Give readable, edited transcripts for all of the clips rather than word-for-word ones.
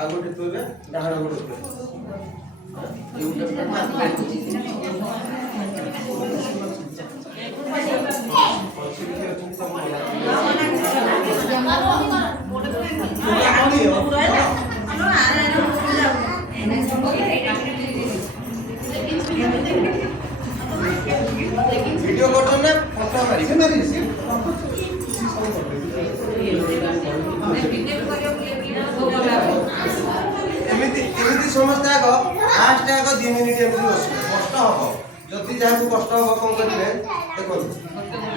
ଆଉ ଗୋଟେ ଥୋଇବେ ଡାହାଣ ଗୋଡ଼ ଉପରେ वीडियो कर ना फोटो मारी से मारी से एमिति एमिति समस्त आगो लास्ट आगो 2 मिनिट एमिति बस कष्ट हबो जति जाहु कष्ट हबो कोन करिवे देखो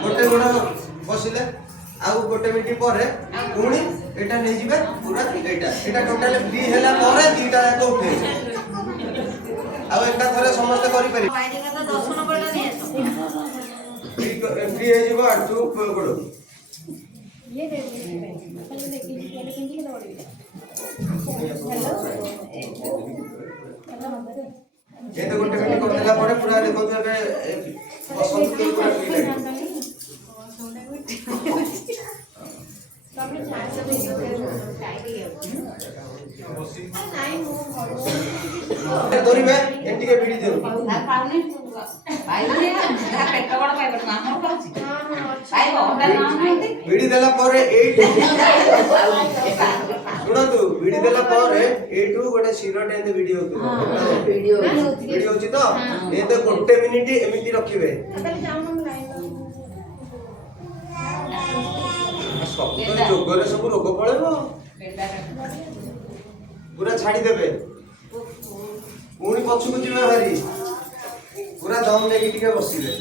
गोटे गोड़ बसिले आउ गोटे मिनिट परे पुणी एटा नै जिबे पूरा एटा टोटल फ्री हैला परे दीटा जाको उठे आउ एका थरे समस्त करि पारि वाइडिंग तो 10 नंबर नै आसो फ्री है जीवो आठू गोड़ ये दे पहले देखिए पहले किंजी के दौड़ी ये तो गोटे मिनिट कर देला परे पूरा देखो तो एबे बसंत के पूरा फ्री लागे सबने चार से वीडियो दोरी में एंटी के वीडियो देउ ना पानी पाइले ना पेट बड़ पाइबे काम करछि पाइबो ओटा ना वीडियो देला परे 8 सुनतु वीडियो देला परे 8 गोटे सिरोटे एंड वीडियो होतो वीडियो होची तो ए तो गोटे मिनिट एमिति रखिबे सब तो जोगरे सब रोग पळेबो पूरा छाड़ी देबे पुणी पछुक जिबे भारी पूरा दम लेके टिके बसिले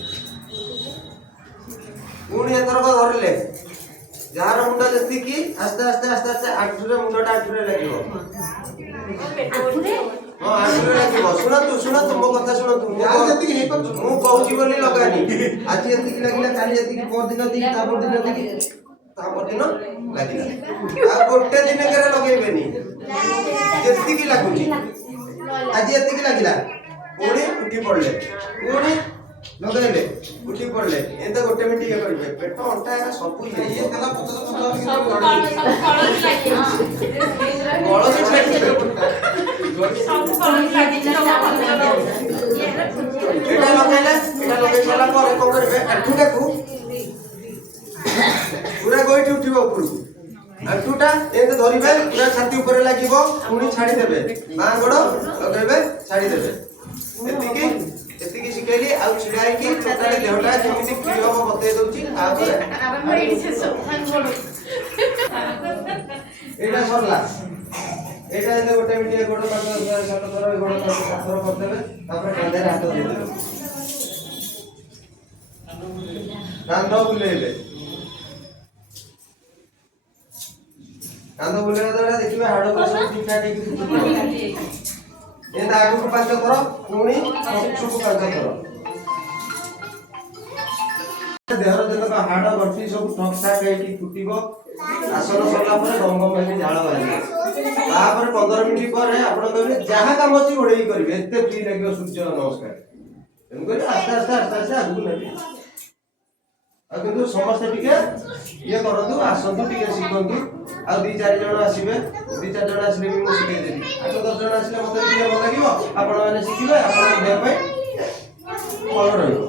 पुणी एतरक धरले जार मुंडा जति की आस्ते आस्ते आस्ते आस्ते आठुरे मुंडा आठुरे लागिवो हां आठुरे लागिवो सुनतु मो कथा सुनतु यार जति की हे पर मु कहूची बोली लगानी आज जति की लागिला काली जति की पर दिन दी ता पर दिन दी ता पर दिन लागिला आ गोटे दिन करे लगेबेनी जति की लागुची आज जति की लागिला पुणी उठी पड़ले पुणी लगाइले उठी पड़ले एंत गोटे मिनिट ये करबे पेट अंटा है सब ये तला पतला सब कळस लागी कळस लागी सब कळस लागी एटा लगाई साला पर को करबे आठुटा को पूरा गोइठी उठिबो ऊपर आठुटा एंत धरिबे पूरा छाती ऊपर लागिबो पुणी छाड़ी देबे बा गोड़ लगाइबे छाड़ी देबे एतिकी शिखैली आ छिड़ाई की टोटल देहटा जेमिति फ्री हो बतै दउची आ एटा सरला एटा एते गोटे मिनिट गोड़ पाछ सात थर गोड़ पाछ थर कर देबे तापर कांधे हाथ दे देबे कांध बुलेइले कांध बुलेला द्वारा देखिबे हाड़ को सब ठीक ठाक की ये आगु को 5 थर पुणी पछुक 5 थर देहर जतक हाड़ गठी सब ठक ठाक हेकी फुटिबो आसन सरला पर गंगम हेकी झाळ बाहिबो तापर 15 मिनिट पर आपण कहबे जहा काम अछि ओडेई करिवे एते फ्री लागियो सूर्य नमस्कार एम करे आस्ते आगु नेबे आ किंतु समस्त टिके ये करतु आसंतु टिके सिखंतु आ 2-4 जण आसीबे 2-4 जण आसीले भी मु सिखै देबी 8-10 जण आसीले मते टिके भल लागिवो आपण माने सिखिबे आपण देह पे भल रहइबो